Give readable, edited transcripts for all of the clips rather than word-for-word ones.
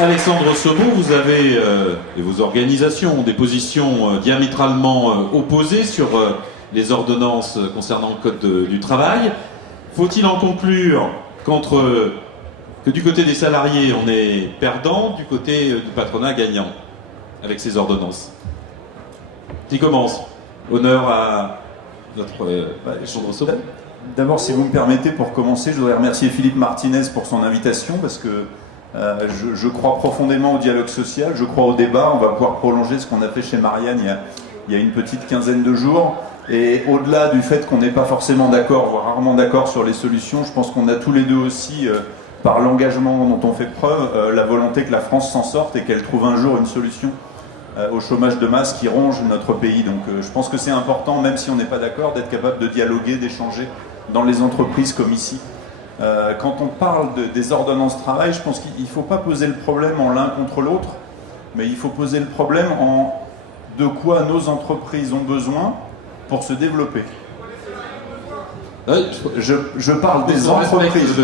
Alexandre Saumon, vous avez, et vos organisations, ont des positions diamétralement opposées sur les ordonnances concernant le Code du travail. Faut-il en conclure que du côté des salariés, on est perdant, du côté du patronat gagnant avec ces ordonnances? Qui commence? Honneur à notre Alexandre Saumon. D'abord, si vous me permettez, pour commencer, je voudrais remercier Philippe Martinez pour son invitation, parce que je crois profondément au dialogue social, je crois au débat. On va pouvoir prolonger ce qu'on a fait chez Marianne il y a une petite quinzaine de jours. Et au-delà du fait qu'on n'est pas forcément d'accord, voire rarement d'accord sur les solutions, je pense qu'on a tous les deux aussi, par l'engagement dont on fait preuve, la volonté que la France s'en sorte et qu'elle trouve un jour une solution au chômage de masse qui ronge notre pays. Donc je pense que c'est important, même si on n'est pas d'accord, d'être capable de dialoguer, d'échanger dans les entreprises comme ici. Quand on parle des ordonnances travail, je pense qu'il ne faut pas poser le problème en l'un contre l'autre, mais il faut poser le problème en de quoi nos entreprises ont besoin pour se développer. Je parle des entreprises.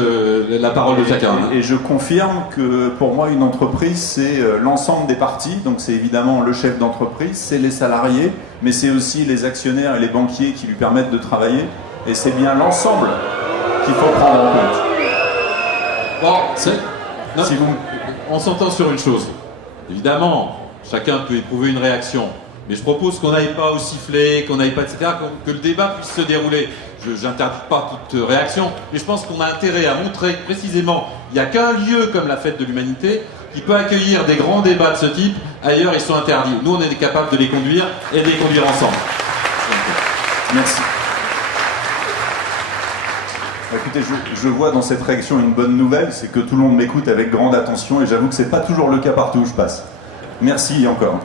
La parole de chacun. Et je confirme que pour moi, une entreprise, c'est l'ensemble des parties. Donc c'est évidemment le chef d'entreprise, c'est les salariés, mais c'est aussi les actionnaires et les banquiers qui lui permettent de travailler. Et c'est bien l'ensemble qu'il faut prendre en compte. Bon, on s'entend sur une chose. Évidemment, chacun peut éprouver une réaction. Mais je propose qu'on n'aille pas au sifflet, qu'on n'aille pas, etc., que le débat puisse se dérouler. Je n'interdis pas toute réaction, mais je pense qu'on a intérêt à montrer précisément qu'il n'y a qu'un lieu comme la Fête de l'Humanité qui peut accueillir des grands débats de ce type. Ailleurs, ils sont interdits. Nous, on est capable de les conduire et de les conduire ensemble. Merci. Écoutez, je vois dans cette réaction une bonne nouvelle, c'est que tout le monde m'écoute avec grande attention et j'avoue que ce n'est pas toujours le cas partout où je passe. Merci encore.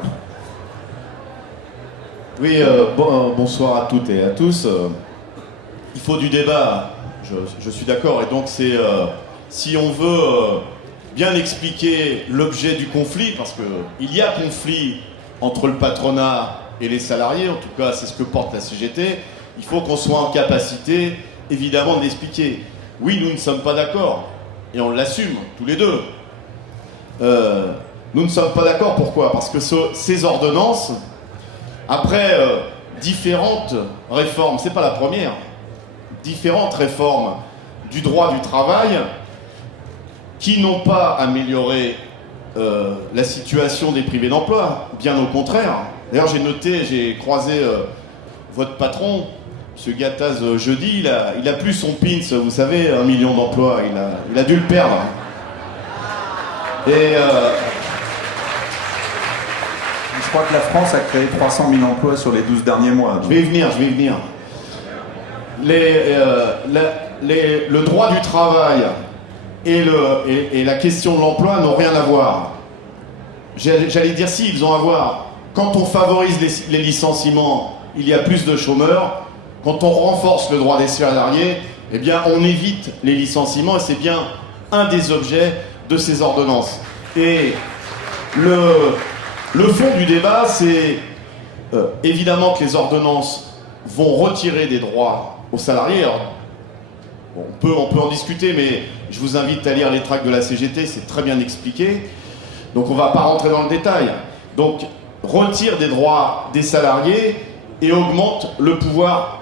Oui, bonsoir à toutes et à tous. Il faut du débat, je suis d'accord, et donc c'est si on veut bien expliquer l'objet du conflit, parce qu'il y a conflit entre le patronat et les salariés, en tout cas c'est ce que porte la CGT, il faut qu'on soit en capacité évidemment de l'expliquer. Oui, nous ne sommes pas d'accord, et on l'assume tous les deux. Nous ne sommes pas d'accord, pourquoi? Parce que ces ordonnances, après différentes réformes, c'est pas la première, différentes réformes du droit du travail qui n'ont pas amélioré la situation des privés d'emploi, bien au contraire. D'ailleurs, j'ai croisé votre patron, M. Gattaz, jeudi, il a plus son pins, vous savez, 1 million d'emplois, il a dû le perdre. Et je crois que la France a créé 300 000 emplois sur les 12 derniers mois. Donc. Je vais y venir. Le droit du travail et la question de l'emploi n'ont rien à voir. J'allais dire si, ils ont à voir. Quand on favorise les licenciements, il y a plus de chômeurs. Quand on renforce le droit des salariés, eh bien on évite les licenciements et c'est bien un des objets de ces ordonnances. Et le fond du débat, c'est évidemment que les ordonnances vont retirer des droits aux salariés. Alors, on peut en discuter, mais je vous invite à lire les tracts de la CGT, c'est très bien expliqué. Donc on ne va pas rentrer dans le détail. Donc retire des droits des salariés et augmente le pouvoir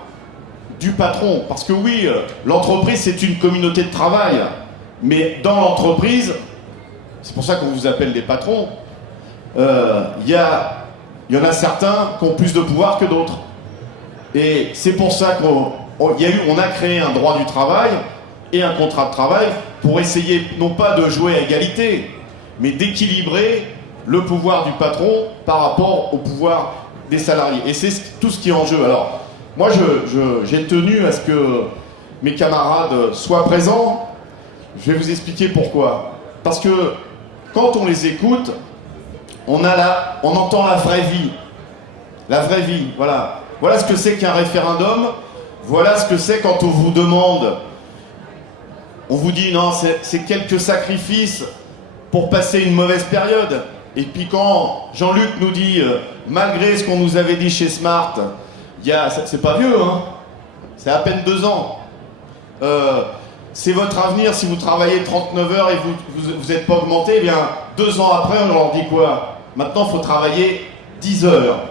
du patron. Parce que oui, l'entreprise c'est une communauté de travail, mais dans l'entreprise, c'est pour ça qu'on vous appelle des patrons, il y en a certains qui ont plus de pouvoir que d'autres. Et c'est pour ça qu'on a créé un droit du travail et un contrat de travail pour essayer non pas de jouer à égalité, mais d'équilibrer le pouvoir du patron par rapport au pouvoir des salariés. Et c'est tout ce qui est en jeu. Alors, moi, j'ai tenu à ce que mes camarades soient présents. Je vais vous expliquer pourquoi. Parce que quand on les écoute, on entend la vraie vie. La vraie vie, voilà. Voilà ce que c'est qu'un référendum. Voilà ce que c'est quand on vous demande, on vous dit non, c'est quelques sacrifices pour passer une mauvaise période. Et puis quand Jean-Luc nous dit, malgré ce qu'on nous avait dit chez Smart, c'est pas vieux, hein, c'est à peine 2 ans. c'est votre avenir. Si vous travaillez 39 heures et vous n'êtes pas augmenté, eh bien 2 ans après, on leur dit quoi? Maintenant, il faut travailler 10 heures.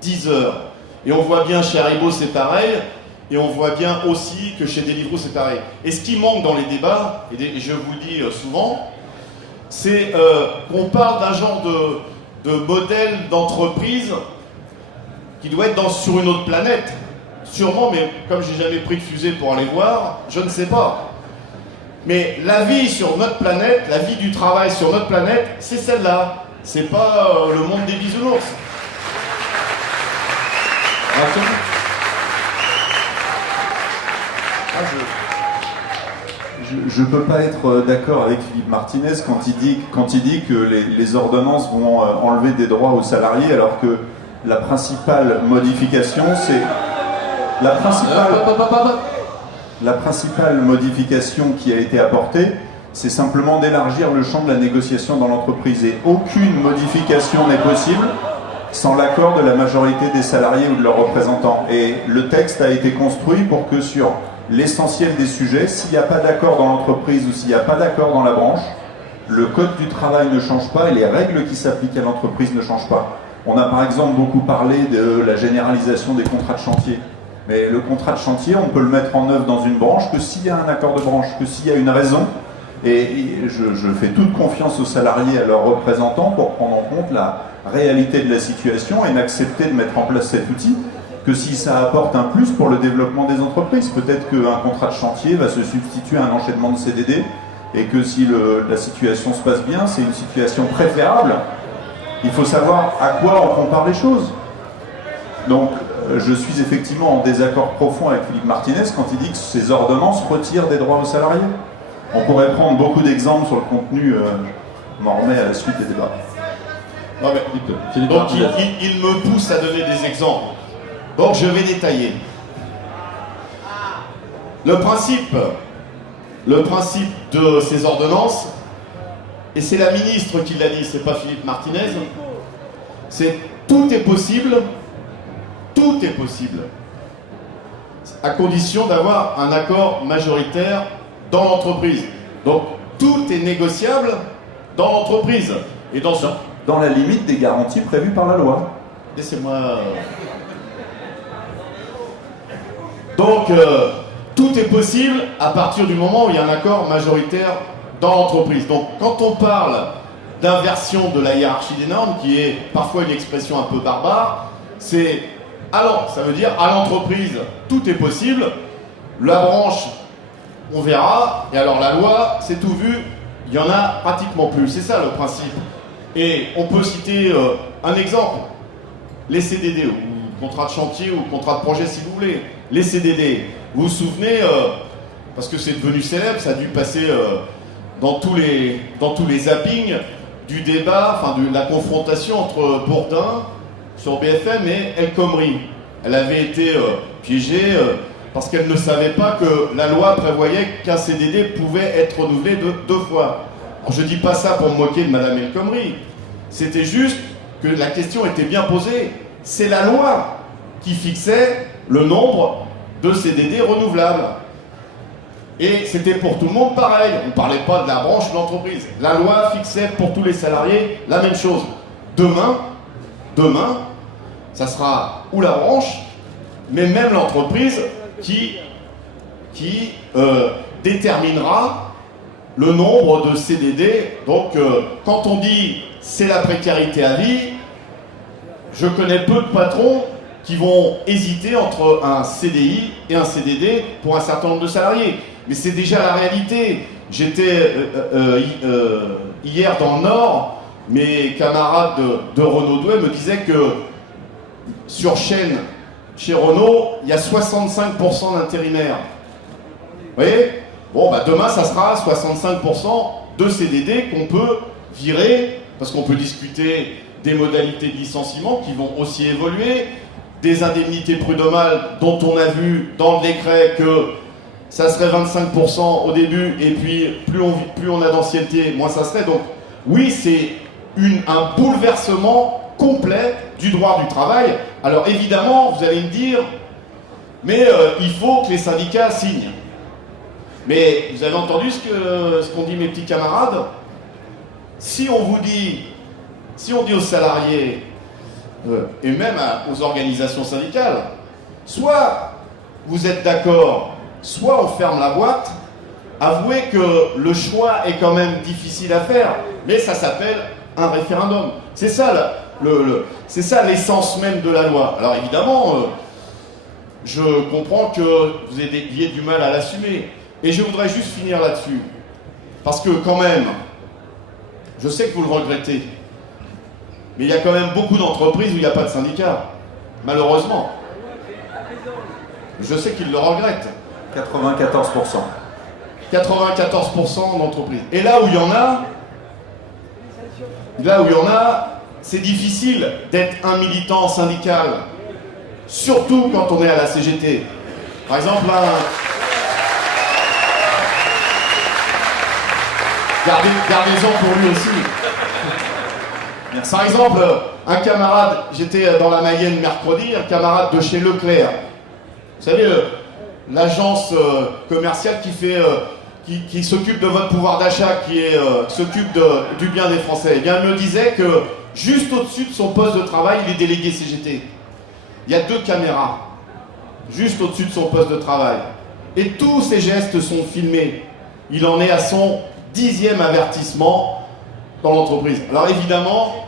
10 heures. Et on voit bien chez Haribo, c'est pareil. Et on voit bien aussi que chez Deliveroo, c'est pareil. Et ce qui manque dans les débats, et je vous le dis souvent, c'est qu'on parle d'un genre de modèle d'entreprise qui doit être sur une autre planète. Sûrement, mais comme j'ai jamais pris de fusée pour aller voir, je ne sais pas. Mais la vie sur notre planète, la vie du travail sur notre planète, c'est celle-là. C'est pas le monde des bisounours. Je ne peux pas être d'accord avec Philippe Martinez quand il dit que les ordonnances vont enlever des droits aux salariés, alors que la principale modification, c'est... La principale modification qui a été apportée, c'est simplement d'élargir le champ de la négociation dans l'entreprise. Et aucune modification n'est possible sans l'accord de la majorité des salariés ou de leurs représentants. Et le texte a été construit pour que sur l'essentiel des sujets, s'il n'y a pas d'accord dans l'entreprise ou s'il n'y a pas d'accord dans la branche, le code du travail ne change pas et les règles qui s'appliquent à l'entreprise ne changent pas. On a par exemple beaucoup parlé de la généralisation des contrats de chantier. Mais le contrat de chantier, on peut le mettre en œuvre dans une branche que s'il y a un accord de branche, que s'il y a une raison. Et je fais toute confiance aux salariés, à leurs représentants, pour prendre en compte la réalité de la situation et n'accepter de mettre en place cet outil que si ça apporte un plus pour le développement des entreprises. Peut-être qu'un contrat de chantier va se substituer à un enchaînement de CDD et que si la situation se passe bien, c'est une situation préférable. Il faut savoir à quoi on compare les choses. Donc, je suis effectivement en désaccord profond avec Philippe Martinez quand il dit que ces ordonnances retirent des droits aux salariés. On pourrait prendre beaucoup d'exemples sur le contenu, je m'en remets à la suite des débats. Non, mais, donc il me pousse à donner des exemples. Donc je vais détailler. Le principe de ces ordonnances, et c'est la ministre qui l'a dit, c'est pas Philippe Martinez, c'est tout est possible, à condition d'avoir un accord majoritaire dans l'entreprise. Donc tout est négociable dans l'entreprise. Et dans la limite des garanties prévues par la loi. Laissez-moi... Donc, tout est possible à partir du moment où il y a un accord majoritaire dans l'entreprise. Donc, quand on parle d'inversion de la hiérarchie des normes, qui est parfois une expression un peu barbare, c'est... Alors, ça veut dire, à l'entreprise, tout est possible, la branche, on verra, et alors la loi, c'est tout vu, il n'y en a pratiquement plus. C'est ça le principe. Et on peut citer un exemple, les CDD, ou contrat de chantier, ou contrat de projet si vous voulez. Les CDD, vous vous souvenez, parce que c'est devenu célèbre, ça a dû passer dans tous les zappings du débat, enfin de la confrontation entre Bourdin sur BFM et El Khomri. Elle avait été piégée parce qu'elle ne savait pas que la loi prévoyait qu'un CDD pouvait être renouvelé deux fois. Alors, je ne dis pas ça pour me moquer de Madame El Khomri, c'était juste que la question était bien posée. C'est la loi qui fixait le nombre de CDD renouvelables. Et c'était pour tout le monde pareil. On ne parlait pas de la branche de l'entreprise. La loi fixait pour tous les salariés la même chose. Demain, ça sera ou la branche, mais même l'entreprise qui déterminera le nombre de CDD. Donc, quand on dit c'est la précarité à vie, je connais peu de patrons qui vont hésiter entre un CDI et un CDD pour un certain nombre de salariés. Mais c'est déjà la réalité. J'étais hier dans le Nord, mes camarades de Renault Douai me disaient que sur chaîne, chez Renault, il y a 65% d'intérimaires. Vous voyez ? Bon, bah demain, ça sera 65% de CDD qu'on peut virer, parce qu'on peut discuter des modalités de licenciement qui vont aussi évoluer, des indemnités prud'homales dont on a vu dans le décret que ça serait 25% au début, et puis plus on a d'ancienneté, moins ça serait. Donc oui, c'est un bouleversement complet du droit du travail. Alors évidemment, vous allez me dire, mais il faut que les syndicats signent. Mais vous avez entendu ce qu'ont dit mes petits camarades? Si on dit aux salariés, et même aux organisations syndicales, soit vous êtes d'accord, soit on ferme la boîte, avouez que le choix est quand même difficile à faire, mais ça s'appelle un référendum. C'est ça c'est ça l'essence même de la loi. Alors évidemment, je comprends que vous ayez du mal à l'assumer. Et je voudrais juste finir là-dessus. Parce que quand même, je sais que vous le regrettez, mais il y a quand même beaucoup d'entreprises où il n'y a pas de syndicat. Malheureusement. Je sais qu'ils le regrettent. 94%. 94% d'entreprises. Et là où il y en a, c'est difficile d'être un militant syndical. Surtout quand on est à la CGT. Par exemple, gardez-en pour lui aussi. Par exemple, un camarade, j'étais dans la Mayenne mercredi, un camarade de chez Leclerc. Vous savez, l'agence commerciale qui s'occupe de votre pouvoir d'achat, qui s'occupe du bien des Français. Eh bien, il me disait que juste au-dessus de son poste de travail, il est délégué CGT. Il y a 2 caméras, juste au-dessus de son poste de travail. Et tous ses gestes sont filmés. Il en est à son 10e avertissement dans l'entreprise. Alors évidemment,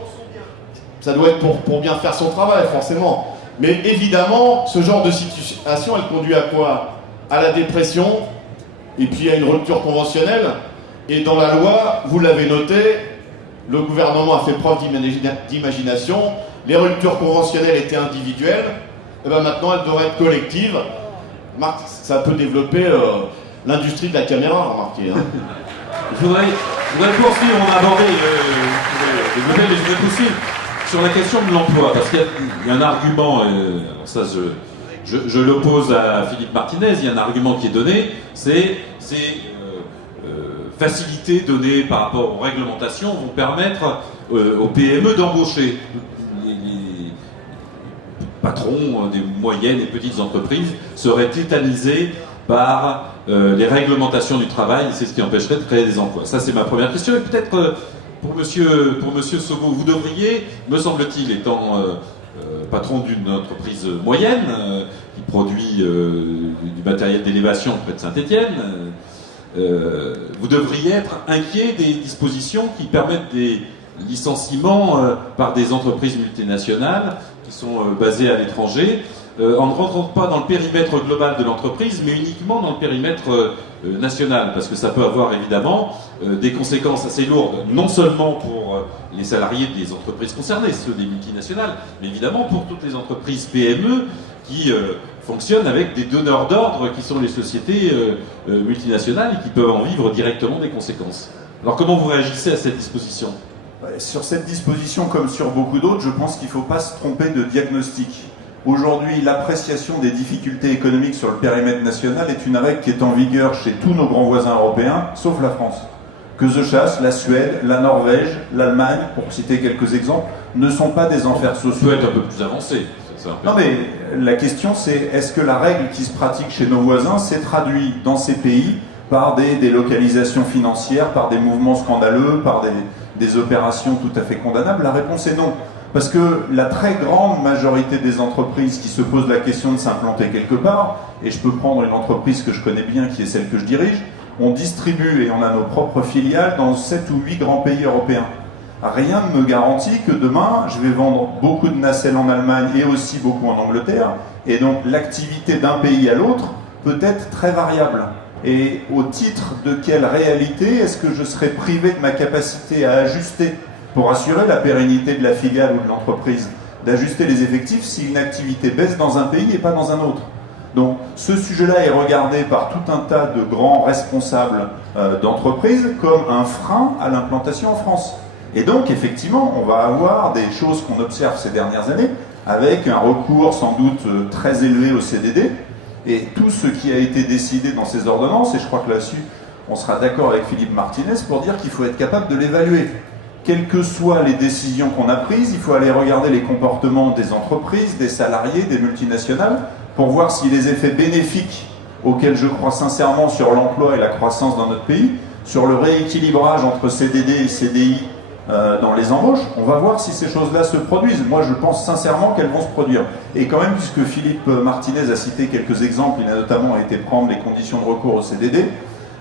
ça doit être pour bien faire son travail, forcément. Mais évidemment, ce genre de situation, elle conduit à quoi? À la dépression, et puis à une rupture conventionnelle. Et dans la loi, vous l'avez noté, le gouvernement a fait preuve d'imagination. Les ruptures conventionnelles étaient individuelles. Et bien maintenant, elles devraient être collectives. Marc, ça peut développer l'industrie de la caméra, remarquez. Hein. Je voudrais poursuivre, on a abordé les modèles, mais je voudrais poursuivre sur la question de l'emploi, parce qu'il y a un argument, alors ça je l'oppose à Philippe Martinez, il y a un argument qui est donné, c'est facilités données par rapport aux réglementations vont permettre aux PME d'embaucher. Les patrons des moyennes et petites entreprises seraient tétanisés par les réglementations du travail, c'est ce qui empêcherait de créer des emplois. Ça, c'est ma première question. Et peut-être pour monsieur Sogo, vous devriez, me semble-t-il, étant patron d'une entreprise moyenne qui produit du matériel d'élévation près de Saint-Étienne, vous devriez être inquiet des dispositions qui permettent des licenciements par des entreprises multinationales qui sont basées à l'étranger, en ne rentrant pas dans le périmètre global de l'entreprise, mais uniquement dans le périmètre national, parce que ça peut avoir évidemment des conséquences assez lourdes, non seulement pour les salariés des entreprises concernées, ceux des multinationales, mais évidemment pour toutes les entreprises PME qui fonctionnent avec des donneurs d'ordre qui sont les sociétés multinationales et qui peuvent en vivre directement des conséquences. Alors comment vous réagissez à cette disposition ? Sur cette disposition, comme sur beaucoup d'autres, je pense qu'il ne faut pas se tromper de diagnostic. Aujourd'hui, l'appréciation des difficultés économiques sur le périmètre national est une règle qui est en vigueur chez tous nos grands voisins européens, sauf la France. Que je chasse, la Suède, la Norvège, l'Allemagne, pour citer quelques exemples, ne sont pas des enfers sociaux. Ça peut être un peu plus avancé. Non mais la question c'est, est-ce que la règle qui se pratique chez nos voisins s'est traduite dans ces pays par des délocalisations financières, par des mouvements scandaleux, par des opérations tout à fait condamnables? La réponse est non. Parce que la très grande majorité des entreprises qui se posent la question de s'implanter quelque part, et je peux prendre une entreprise que je connais bien, qui est celle que je dirige, on distribue et on a nos propres filiales dans 7 ou 8 grands pays européens. Rien ne me garantit que demain, je vais vendre beaucoup de nacelles en Allemagne et aussi beaucoup en Angleterre, et donc l'activité d'un pays à l'autre peut être très variable. Et au titre de quelle réalité est-ce que je serai privé de ma capacité à ajuster pour assurer la pérennité de la filiale ou de l'entreprise, d'ajuster les effectifs si une activité baisse dans un pays et pas dans un autre. Donc ce sujet-là est regardé par tout un tas de grands responsables d'entreprises comme un frein à l'implantation en France. Et donc effectivement, on va avoir des choses qu'on observe ces dernières années, avec un recours sans doute très élevé au CDD, et tout ce qui a été décidé dans ces ordonnances, et je crois que là-dessus, on sera d'accord avec Philippe Martinez pour dire qu'il faut être capable de l'évaluer. Quelles que soient les décisions qu'on a prises, il faut aller regarder les comportements des entreprises, des salariés, des multinationales, pour voir si les effets bénéfiques auquel je crois sincèrement sur l'emploi et la croissance dans notre pays, sur le rééquilibrage entre CDD et CDI dans les embauches. On va voir si ces choses-là se produisent. Moi, je pense sincèrement qu'elles vont se produire. Et quand même, puisque Philippe Martinez a cité quelques exemples, il a notamment été prendre les conditions de recours au CDD,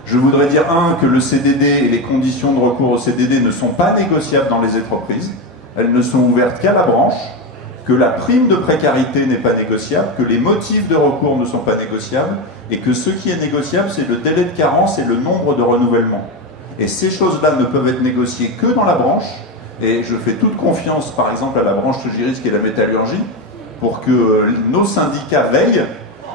je voudrais dire, que le CDD et les conditions de recours au CDD ne sont pas négociables dans les entreprises. Elles ne sont ouvertes qu'à la branche, que la prime de précarité n'est pas négociable, que les motifs de recours ne sont pas négociables, et que ce qui est négociable, c'est le délai de carence et le nombre de renouvellements. Et ces choses-là ne peuvent être négociées que dans la branche, et je fais toute confiance, par exemple, à la branche Sogirisque et la métallurgie, pour que nos syndicats veillent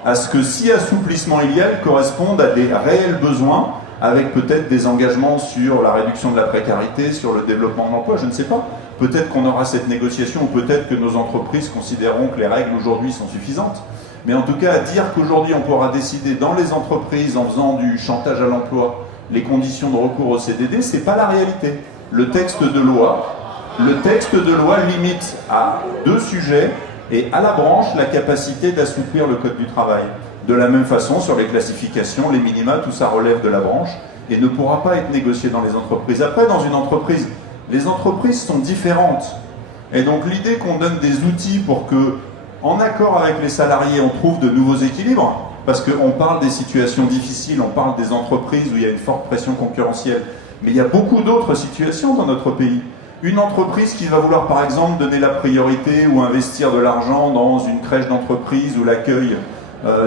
à ce que si assouplissement il y a, ils correspondent à des réels besoins, avec peut-être des engagements sur la réduction de la précarité, sur le développement de l'emploi, je ne sais pas. Peut-être qu'on aura cette négociation, ou peut-être que nos entreprises considéreront que les règles aujourd'hui sont suffisantes. Mais en tout cas, à dire qu'aujourd'hui on pourra décider dans les entreprises, en faisant du chantage à l'emploi, les conditions de recours au CDD, c'est pas la réalité. Le texte de loi limite à 2 sujets et à la branche la capacité d'assouplir le code du travail. De la même façon, sur les classifications, les minima, tout ça relève de la branche et ne pourra pas être négocié dans les entreprises. Après, dans une entreprise, les entreprises sont différentes. Et donc l'idée qu'on donne des outils pour que, en accord avec les salariés, on trouve de nouveaux équilibres, parce qu'on parle des situations difficiles, on parle des entreprises où il y a une forte pression concurrentielle, mais il y a beaucoup d'autres situations dans notre pays. Une entreprise qui va vouloir par exemple donner la priorité ou investir de l'argent dans une crèche d'entreprise ou l'accueil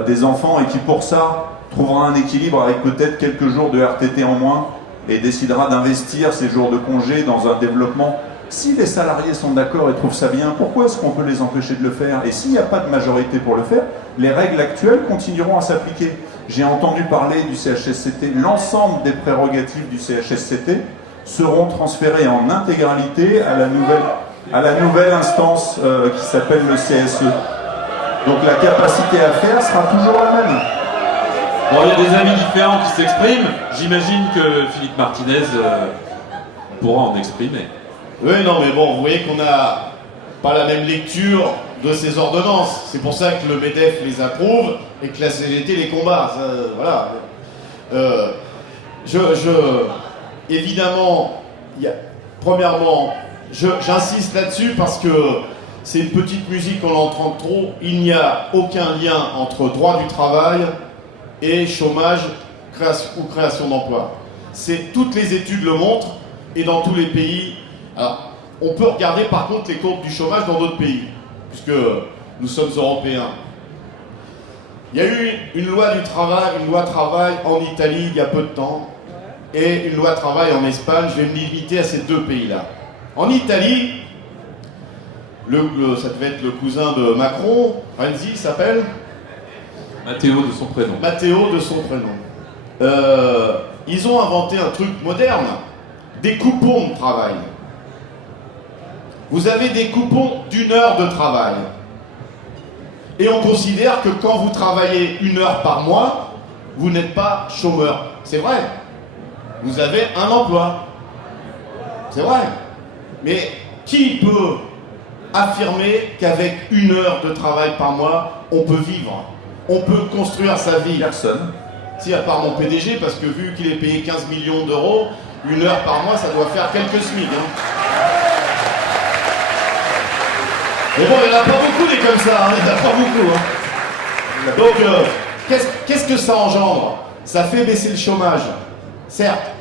des enfants et qui pour ça trouvera un équilibre avec peut-être quelques jours de RTT en moins et décidera d'investir ces jours de congé dans un développement. Si les salariés sont d'accord et trouvent ça bien, pourquoi est-ce qu'on peut les empêcher de le faire? Et s'il n'y a pas de majorité pour le faire, les règles actuelles continueront à s'appliquer. J'ai entendu parler du CHSCT, l'ensemble des prérogatives du CHSCT seront transférées en intégralité à la nouvelle instance qui s'appelle le CSE. Donc la capacité à faire sera toujours la même. Bon, il y a des avis différents qui s'expriment. J'imagine que Philippe Martinez pourra en exprimer. Oui, non, mais bon, vous voyez qu'on n'a pas la même lecture de ces ordonnances. C'est pour ça que le MEDEF les approuve et que la CGT les combat. Ça, voilà. Évidemment, premièrement, j'insiste là-dessus parce que c'est une petite musique qu'on entend trop. Il n'y a aucun lien entre droit du travail et chômage ou création d'emplois. Toutes les études le montrent et dans tous les pays. Alors, on peut regarder par contre les courbes du chômage dans d'autres pays, puisque nous sommes européens. Il y a eu une loi travail en Italie il y a peu de temps, et une loi travail en Espagne. Je vais me limiter à ces 2 pays-là. En Italie, ça devait être le cousin de Macron, Renzi s'appelle Matteo de son prénom. Matteo de son prénom. Ils ont inventé un truc moderne, des coupons de travail. Vous avez des coupons d'1 heure de travail. Et on considère que quand vous travaillez 1 heure par mois, vous n'êtes pas chômeur. C'est vrai. Vous avez un emploi. C'est vrai. Mais qui peut affirmer qu'avec 1 heure de travail par mois, on peut vivre? On peut construire sa vie? Personne. Si, à part mon PDG, parce que vu qu'il est payé 15 millions d'euros, 1 heure par mois, ça doit faire quelques SMIC. Mais bon, il n'y en a pas beaucoup des comme ça, il n'y en a pas beaucoup. Donc, qu'est-ce que ça engendre? Ça fait baisser le chômage, certes,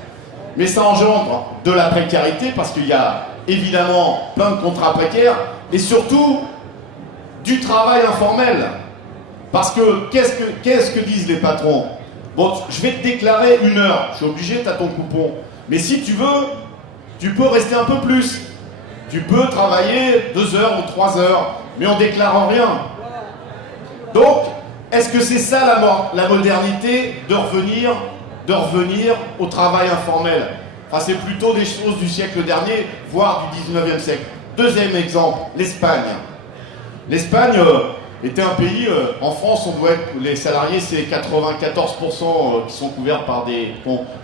mais ça engendre de la précarité parce qu'il y a évidemment plein de contrats précaires et surtout du travail informel. Parce que qu'est-ce que disent les patrons? Bon, je vais te déclarer 1 heure, je suis obligé, tu as ton coupon. Mais si tu veux, tu peux rester un peu plus. Tu peux travailler 2 heures ou 3 heures, mais en déclarant rien. Donc, est-ce que c'est ça la modernité de revenir au travail informel? Enfin, c'est plutôt des choses du siècle dernier, voire du 19e siècle. Deuxième exemple, l'Espagne. L'Espagne était un pays, en France, les salariés, c'est 94% qui sont couverts par des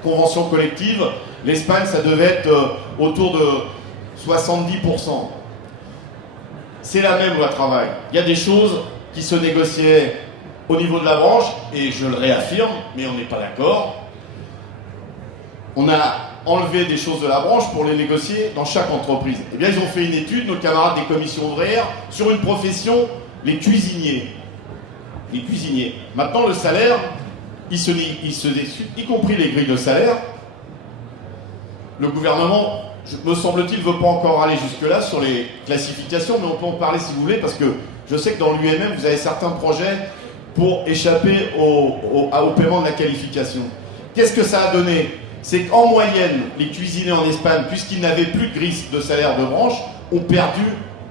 conventions collectives. L'Espagne, ça devait être autour de 70%. C'est la même loi travail. Il y a des choses qui se négociaient au niveau de la branche, et je le réaffirme, mais on n'est pas d'accord, on a enlevé des choses de la branche pour les négocier dans chaque entreprise. Eh bien, ils ont fait une étude, nos camarades des commissions ouvrières, sur une profession, les cuisiniers. Les cuisiniers. Maintenant, le salaire, il se discute, y compris les grilles de salaire. Le gouvernement, me semble-t-il, ne veut pas encore aller jusque-là sur les classifications, mais on peut en parler si vous voulez, parce que je sais que dans l'UMM, vous avez certains projets pour échapper au paiement de la qualification. Qu'est-ce que ça a donné? C'est qu'en moyenne, les cuisiniers en Espagne, puisqu'ils n'avaient plus de grille de salaire de branche, ont perdu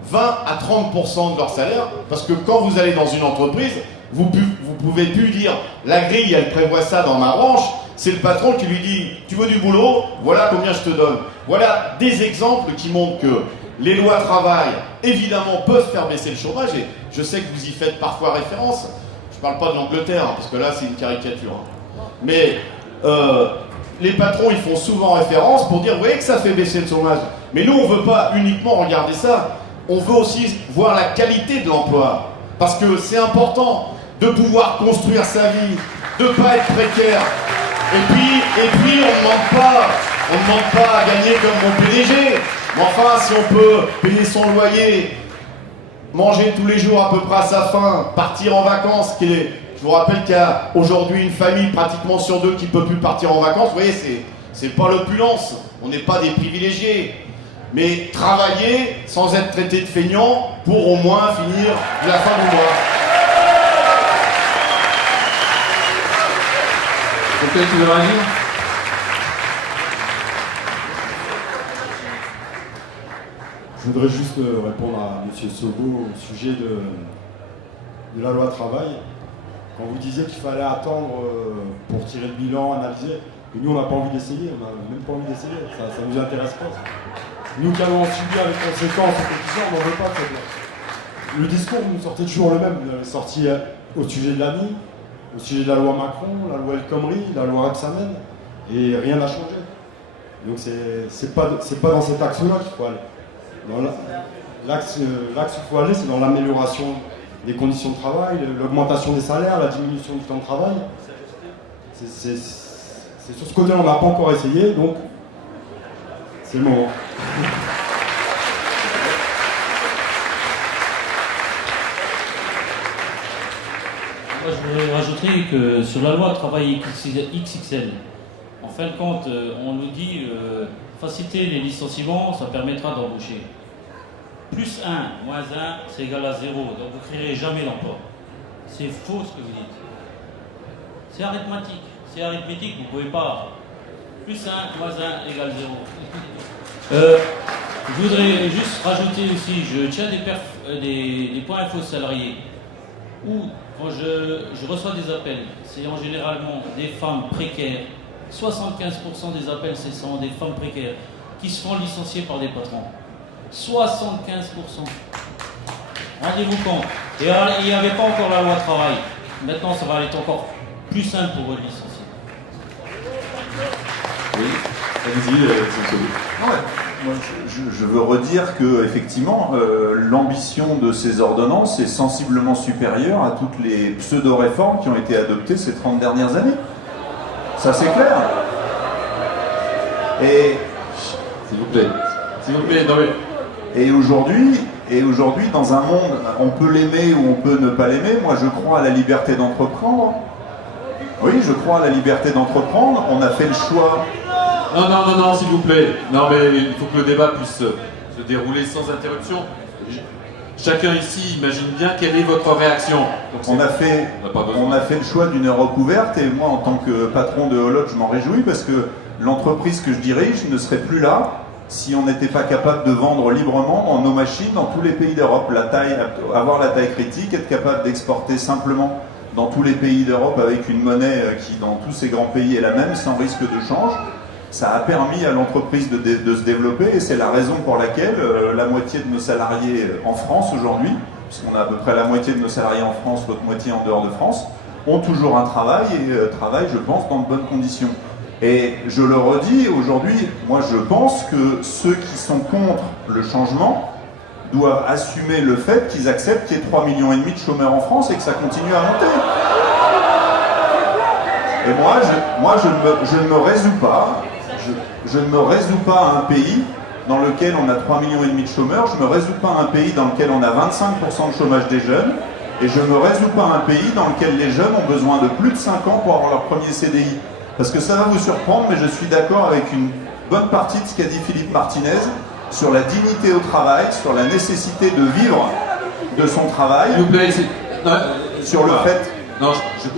20 à 30% de leur salaire, parce que quand vous allez dans une entreprise, vous pouvez plus dire la grille, elle prévoit ça dans ma branche. C'est le patron qui lui dit tu veux du boulot, voilà combien je te donne. Voilà des exemples qui montrent que les lois travail, évidemment, peuvent faire baisser le chômage. Et je sais que vous y faites parfois référence. Je ne parle pas de l'Angleterre, parce que là, c'est une caricature. Mais les patrons, ils font souvent référence pour dire, vous voyez que ça fait baisser le chômage. Mais nous, on ne veut pas uniquement regarder ça. On veut aussi voir la qualité de l'emploi. Parce que c'est important de pouvoir construire sa vie, de ne pas être précaire. Et puis on ne demande pas à gagner comme mon PDG. Mais enfin, si on peut payer son loyer, manger tous les jours à peu près à sa faim, partir en vacances, je vous rappelle qu'il y a aujourd'hui une famille pratiquement sur deux qui ne peut plus partir en vacances. Vous voyez, c'est pas l'opulence. On n'est pas des privilégiés. Mais travailler sans être traité de feignant pour au moins finir la fin du mois. Ok, tu veux réagir? Je voudrais juste répondre à M. Sobo au sujet de la loi travail. Quand vous disiez qu'il fallait attendre pour tirer le bilan, analyser, et nous on n'a pas envie d'essayer, on n'a même pas envie d'essayer, ça ne nous intéresse pas. Nous qui allons subir les conséquences et tout ça, on n'en veut pas. Le discours nous sortait toujours le même, sorti au sujet de l'ANI, au sujet de la loi Macron, la loi El Khomri, la loi Rebsamen, et rien n'a changé. Donc c'est pas dans cet axe-là qu'il faut aller. L'axe où il faut aller, c'est dans l'amélioration des conditions de travail, l'augmentation des salaires, la diminution du temps de travail. C'est sur ce côté-là, on n'a pas encore essayé, donc c'est le moment. Moi, je voudrais rajouter que sur la loi travail XXL, en fin de compte, on nous dit faciliter les licenciements, ça permettra d'embaucher. Plus 1, moins 1, c'est égal à 0. Donc vous ne créerez jamais d'emploi. C'est faux ce que vous dites. C'est arithmétique. C'est arithmétique, vous ne pouvez pas. Plus 1, moins 1 égale 0. Je voudrais juste rajouter aussi, je tiens des points infos salariés. Où, quand je reçois des appels, c'est en généralement des femmes précaires. 75% des appels, ce sont des femmes précaires qui se font licencier par des patrons. 75%. Rendez-vous compte. Et il n'y avait pas encore la loi travail. Maintenant, ça va être encore plus simple pour eux de licencier. Oui, allez-y, Moi, je veux redire que effectivement, l'ambition de ces ordonnances est sensiblement supérieure à toutes les pseudo-réformes qui ont été adoptées ces 30 dernières années. Ça, c'est clair. Et s'il vous plaît, non mais... Et aujourd'hui, dans un monde, on peut l'aimer ou on peut ne pas l'aimer. Moi, je crois à la liberté d'entreprendre. Oui, je crois à la liberté d'entreprendre. On a fait le choix. Non, s'il vous plaît. Non, mais il faut que le débat puisse se dérouler sans interruption. Chacun ici imagine bien quelle est votre réaction. Donc, on a fait le choix d'une Europe ouverte, et moi, en tant que patron de Holod, je m'en réjouis parce que l'entreprise que je dirige ne serait plus là si on n'était pas capable de vendre librement nos machines dans tous les pays d'Europe. Avoir la taille critique, être capable d'exporter simplement dans tous les pays d'Europe avec une monnaie qui, dans tous ces grands pays, est la même, sans risque de change. Ça a permis à l'entreprise de se développer, et c'est la raison pour laquelle la moitié de nos salariés en France aujourd'hui, puisqu'on a à peu près la moitié de nos salariés en France, l'autre moitié en dehors de France, ont toujours un travail, et travaillent, je pense, dans de bonnes conditions. Et je le redis, aujourd'hui, moi je pense que ceux qui sont contre le changement doivent assumer le fait qu'ils acceptent qu'il y ait 3,5 millions de chômeurs en France et que ça continue à monter. Et moi, je ne me résous pas. Je ne me résous pas à un pays dans lequel on a 3,5 millions de chômeurs. Je ne me résous pas à un pays dans lequel on a 25% de chômage des jeunes. Et je ne me résous pas à un pays dans lequel les jeunes ont besoin de plus de 5 ans pour avoir leur premier CDI. Parce que ça va vous surprendre, mais je suis d'accord avec une bonne partie de ce qu'a dit Philippe Martinez sur la dignité au travail, sur la nécessité de vivre de son travail. S'il vous plaît, sur le fait... Non,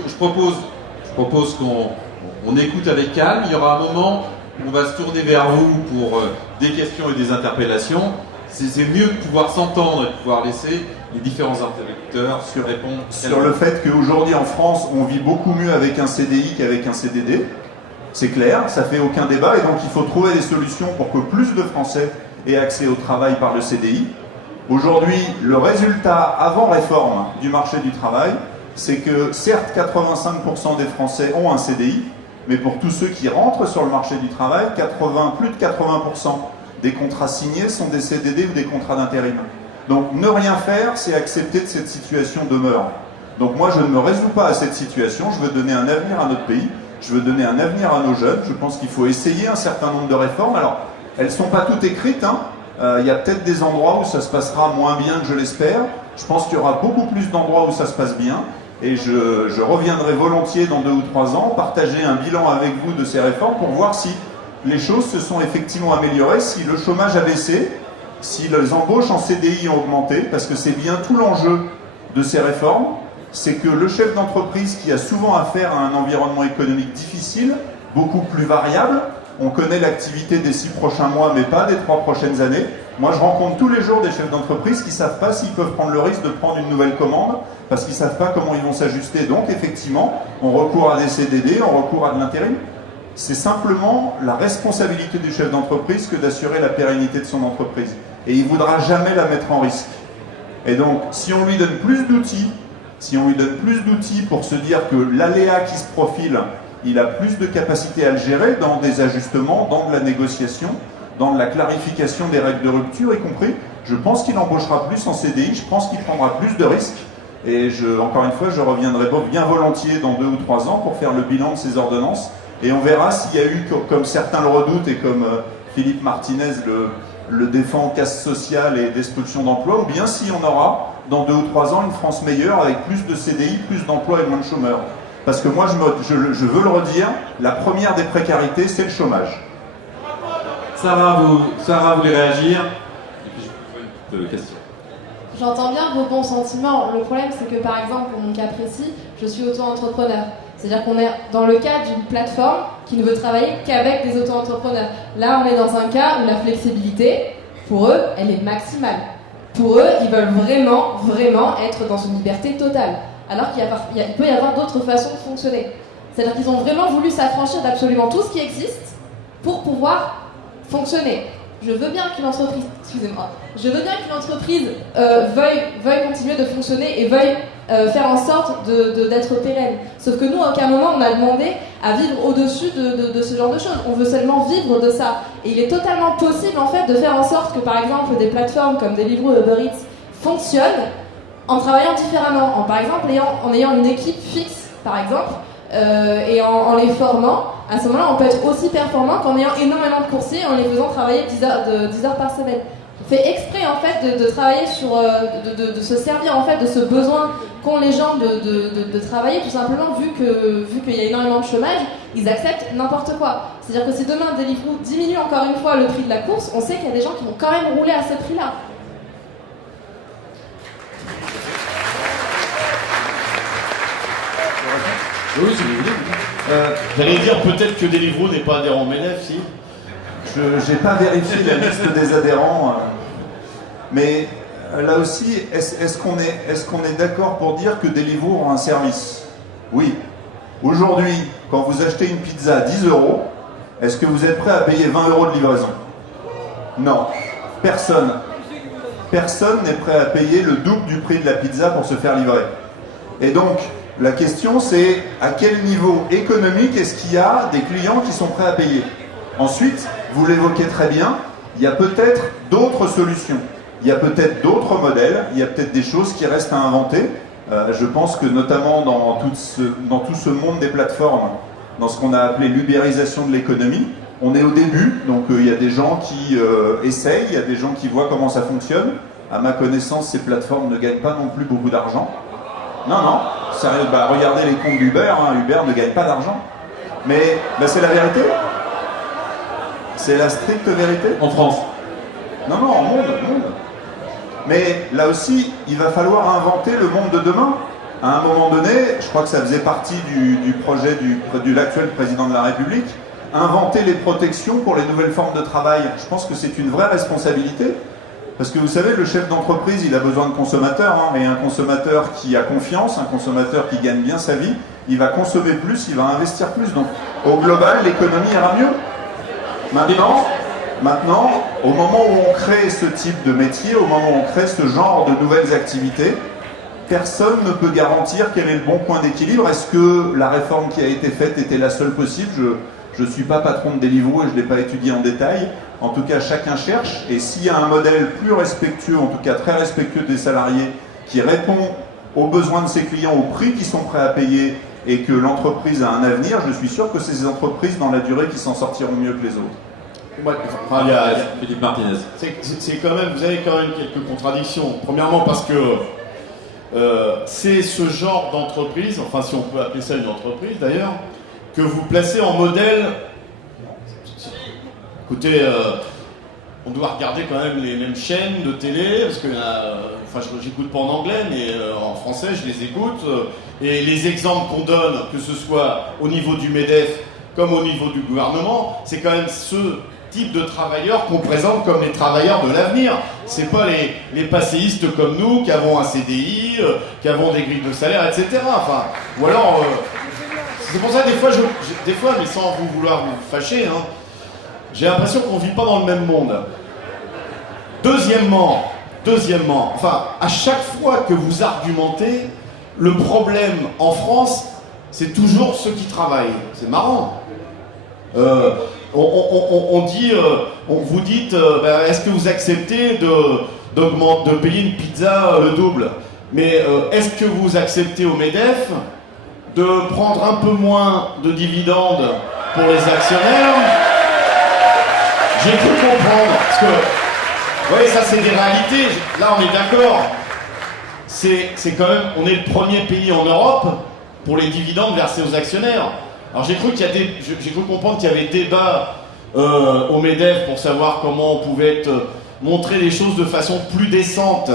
je propose qu'on écoute avec calme. Il y aura un moment où on va se tourner vers vous pour des questions et des interpellations. C'est mieux de pouvoir s'entendre et de pouvoir laisser les différents interlocuteurs répondre. Sur le fait qu'aujourd'hui en France, on vit beaucoup mieux avec un CDI qu'avec un CDD. C'est clair, ça fait aucun débat. Et donc il faut trouver des solutions pour que plus de Français aient accès au travail par le CDI. Aujourd'hui, le résultat avant réforme du marché du travail, c'est que certes 85% des Français ont un CDI, mais pour tous ceux qui rentrent sur le marché du travail, plus de 80% des contrats signés sont des CDD ou des contrats d'intérim. Donc ne rien faire, c'est accepter que cette situation demeure. Donc moi je ne me résous pas à cette situation, je veux donner un avenir à notre pays, je veux donner un avenir à nos jeunes, je pense qu'il faut essayer un certain nombre de réformes. Alors, elles ne sont pas toutes écrites, hein. Il y a peut-être des endroits où ça se passera moins bien que je l'espère. Je pense qu'il y aura beaucoup plus d'endroits où ça se passe bien. Et je reviendrai volontiers dans 2 ou 3 ans, partager un bilan avec vous de ces réformes pour voir si les choses se sont effectivement améliorées, si le chômage a baissé, si les embauches en CDI ont augmenté, parce que c'est bien tout l'enjeu de ces réformes, c'est que le chef d'entreprise qui a souvent affaire à un environnement économique difficile, beaucoup plus variable, on connaît l'activité des 6 prochains mois, mais pas des 3 prochaines années. Moi, je rencontre tous les jours des chefs d'entreprise qui ne savent pas s'ils peuvent prendre le risque de prendre une nouvelle commande, parce qu'ils ne savent pas comment ils vont s'ajuster. Donc, effectivement, on recourt à des CDD, on recourt à de l'intérim. C'est simplement la responsabilité du chef d'entreprise que d'assurer la pérennité de son entreprise. Et il ne voudra jamais la mettre en risque. Et donc, si on lui donne plus d'outils, pour se dire que l'aléa qui se profile, il a plus de capacité à le gérer dans des ajustements, dans de la négociation, dans de la clarification des règles de rupture y compris, je pense qu'il embauchera plus en CDI, je pense qu'il prendra plus de risques. Et encore une fois, je reviendrai bien volontiers dans 2 ou 3 ans pour faire le bilan de ces ordonnances. Et on verra s'il y a eu, comme certains le redoutent et comme Philippe Martinez le défend, casse sociale et destruction d'emplois, ou bien si on aura, dans 2 ou 3 ans, une France meilleure avec plus de CDI, plus d'emplois et moins de chômeurs. Parce que moi, je veux le redire, la première des précarités, c'est le chômage. Sarah, vous voulez réagir? Et puis je vous pose une question. J'entends bien vos bons sentiments. Le problème, c'est que par exemple, pour mon cas précis, je suis auto-entrepreneur. C'est-à-dire qu'on est dans le cadre d'une plateforme qui ne veut travailler qu'avec des auto-entrepreneurs. Là, on est dans un cas où la flexibilité, pour eux, elle est maximale. Pour eux, ils veulent vraiment, vraiment être dans une liberté totale. Alors qu'il peut y avoir d'autres façons de fonctionner. C'est-à-dire qu'ils ont vraiment voulu s'affranchir d'absolument tout ce qui existe pour pouvoir fonctionner. Je veux bien qu'une entreprise, veuille continuer de fonctionner et veuille faire en sorte d'être pérenne. Sauf que nous, à aucun moment, on a demandé à vivre au-dessus de ce genre de choses. On veut seulement vivre de ça. Et il est totalement possible, en fait, de faire en sorte que, par exemple, des plateformes comme Deliveroo et Uber Eats fonctionnent en travaillant différemment. Par exemple, en ayant une équipe fixe, par exemple, et en les formant. À ce moment-là, on peut être aussi performant qu'en ayant énormément de coursiers et en les faisant travailler 10 heures par semaine. On fait exprès en fait de travailler sur, de se servir en fait de ce besoin qu'ont les gens de travailler, tout simplement vu qu'il y a énormément de chômage, ils acceptent n'importe quoi. C'est-à-dire que si demain Deliveroo diminue encore une fois le prix de la course, on sait qu'il y a des gens qui vont quand même rouler à ce prix-là. Oui, si vous voulez. J'allais dire peut-être que Deliveroo n'est pas adhérent au MEDEF, si. Je n'ai pas vérifié la liste des adhérents, mais là aussi, est-ce qu'on est d'accord pour dire que Deliveroo rend un service? Oui. Aujourd'hui, quand vous achetez une pizza à 10 €, est-ce que vous êtes prêt à payer 20 € de livraison? Non. Personne. Personne n'est prêt à payer le double du prix de la pizza pour se faire livrer. Et donc, la question c'est à quel niveau économique est-ce qu'il y a des clients qui sont prêts à payer? Ensuite, vous l'évoquez très bien, il y a peut-être d'autres solutions, il y a peut-être d'autres modèles, il y a peut-être des choses qui restent à inventer. Je pense que notamment dans tout ce monde des plateformes, dans ce qu'on a appelé l'ubérisation de l'économie. On est au début, donc il y a des gens qui essayent, il y a des gens qui voient comment ça fonctionne. À ma connaissance, ces plateformes ne gagnent pas non plus beaucoup d'argent. Non, non, sérieux, regardez les comptes d'Uber, hein, Uber ne gagne pas d'argent. Mais c'est la vérité. C'est la stricte vérité. En France. Non, non, au monde. Mais là aussi, il va falloir inventer le monde de demain. À un moment donné, je crois que ça faisait partie du projet de l'actuel président de la République, inventer les protections pour les nouvelles formes de travail. Je pense que c'est une vraie responsabilité. Parce que vous savez, le chef d'entreprise, il a besoin de consommateurs, hein, et un consommateur qui a confiance, un consommateur qui gagne bien sa vie, il va consommer plus, il va investir plus. Donc, au global, l'économie ira mieux. Maintenant, au moment où on crée ce type de métier, au moment où on crée ce genre de nouvelles activités, personne ne peut garantir quel est le bon point d'équilibre. Est-ce que la réforme qui a été faite était la seule possible ? Je ne suis pas patron de Deliveroo et je ne l'ai pas étudié en détail. En tout cas, chacun cherche. Et s'il y a un modèle plus respectueux, en tout cas très respectueux des salariés, qui répond aux besoins de ses clients, au prix qu'ils sont prêts à payer, et que l'entreprise a un avenir, je suis sûr que c'est ces entreprises, dans la durée, qui s'en sortiront mieux que les autres. Ouais, Philippe Martinez. C'est quand même, vous avez quand même quelques contradictions. Premièrement parce que c'est ce genre d'entreprise, enfin si on peut appeler ça une entreprise d'ailleurs, que vous placez en modèle. Écoutez, on doit regarder quand même les mêmes chaînes de télé, parce que j'écoute pas en anglais, mais en français je les écoute. Et les exemples qu'on donne, que ce soit au niveau du MEDEF comme au niveau du gouvernement, c'est quand même ce type de travailleurs qu'on présente comme les travailleurs de l'avenir. C'est pas les passéistes comme nous qui avons un CDI, qui avons des grilles de salaire, etc. Enfin, ou alors, c'est pour ça que des fois, mais sans vous vouloir vous fâcher, hein, j'ai l'impression qu'on vit pas dans le même monde. Deuxièmement, enfin, à chaque fois que vous argumentez, le problème en France, c'est toujours ceux qui travaillent. C'est marrant. Vous dites, est-ce que vous acceptez de payer une pizza le double ? Mais est-ce que vous acceptez au MEDEF de prendre un peu moins de dividendes pour les actionnaires ? J'ai cru comprendre, parce que, vous voyez, ça c'est des réalités, là on est d'accord. C'est quand même, on est le premier pays en Europe pour les dividendes versés aux actionnaires. Alors j'ai cru comprendre qu'il y avait débat au MEDEF pour savoir comment on pouvait montrer les choses de façon plus décente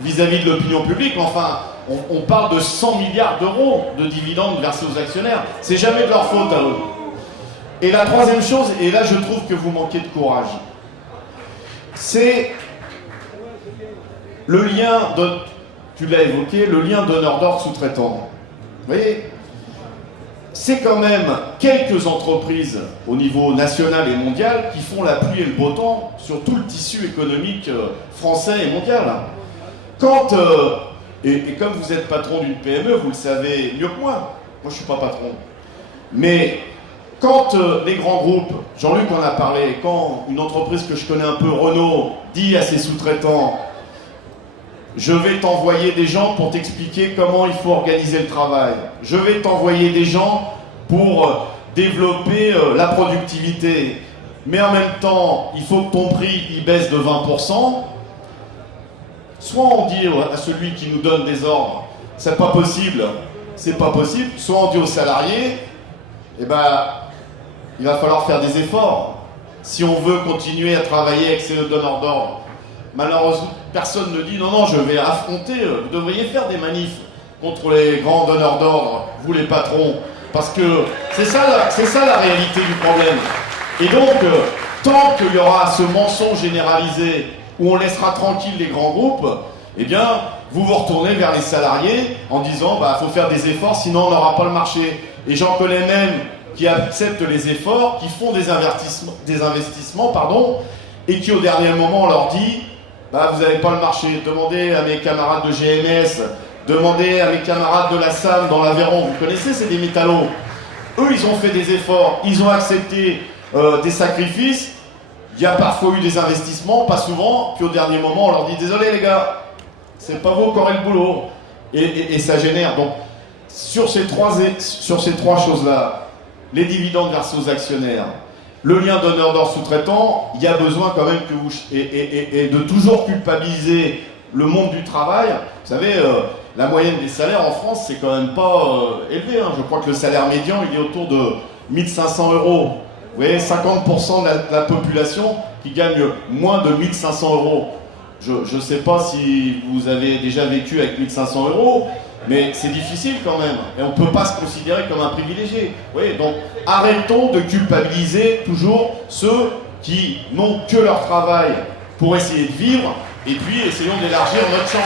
vis-à-vis de l'opinion publique. Enfin, on parle de 100 milliards d'euros de dividendes versés aux actionnaires. C'est jamais de leur faute à eux. Et la troisième chose, et là je trouve que vous manquez de courage, c'est le lien, tu l'as évoqué, le lien donneur d'ordre sous-traitant. Vous voyez ? C'est quand même quelques entreprises au niveau national et mondial qui font la pluie et le beau temps sur tout le tissu économique français et mondial. Quand, et comme vous êtes patron d'une PME, vous le savez mieux que moi. Moi, je ne suis pas patron. Mais quand les grands groupes, Jean-Luc en a parlé, quand une entreprise que je connais un peu, Renault, dit à ses sous-traitants « Je vais t'envoyer des gens pour t'expliquer comment il faut organiser le travail. Je vais t'envoyer des gens pour développer la productivité. Mais en même temps, il faut que ton prix il baisse de 20%. » Soit on dit à celui qui nous donne des ordres « C'est pas possible, c'est pas possible. » Soit on dit aux salariés « Eh ben, il va falloir faire des efforts si on veut continuer à travailler avec ces donneurs d'ordre. » Malheureusement, personne ne dit « Non, je vais affronter, vous devriez faire des manifs contre les grands donneurs d'ordre, vous les patrons. » Parce que c'est ça la réalité du problème. Et donc, tant qu'il y aura ce mensonge généralisé où on laissera tranquille les grands groupes, eh bien, vous vous retournez vers les salariés en disant « faut faire des efforts, sinon on n'aura pas le marché. » Et j'en connais même qui acceptent les efforts, qui font des investissements, et qui au dernier moment on leur dit vous n'avez pas le marché. Demandez à mes camarades de GMS, demandez à mes camarades de la SAM dans l'Aveyron, vous connaissez, c'est des métallos. Eux, ils ont fait des efforts, ils ont accepté des sacrifices. Il y a parfois eu des investissements, pas souvent, puis au dernier moment, on leur dit « Désolé les gars, c'est pas vous qui aurez le boulot. » Et ça génère. Donc, sur ces trois choses-là, les dividendes versés aux actionnaires, le lien donneur-d'ordre sous-traitant, il y a besoin quand même que vous... Et de toujours culpabiliser le monde du travail. Vous savez, la moyenne des salaires en France, c'est quand même pas élevé. Hein. Je crois que le salaire médian, il est autour de 1500 euros. Vous voyez, 50% de la population qui gagne moins de 1500 euros. Je ne sais pas si vous avez déjà vécu avec 1500 euros, mais c'est difficile quand même. Et on ne peut pas se considérer comme un privilégié. Vous voyez, donc arrêtons de culpabiliser toujours ceux qui n'ont que leur travail pour essayer de vivre, et puis essayons d'élargir notre champ.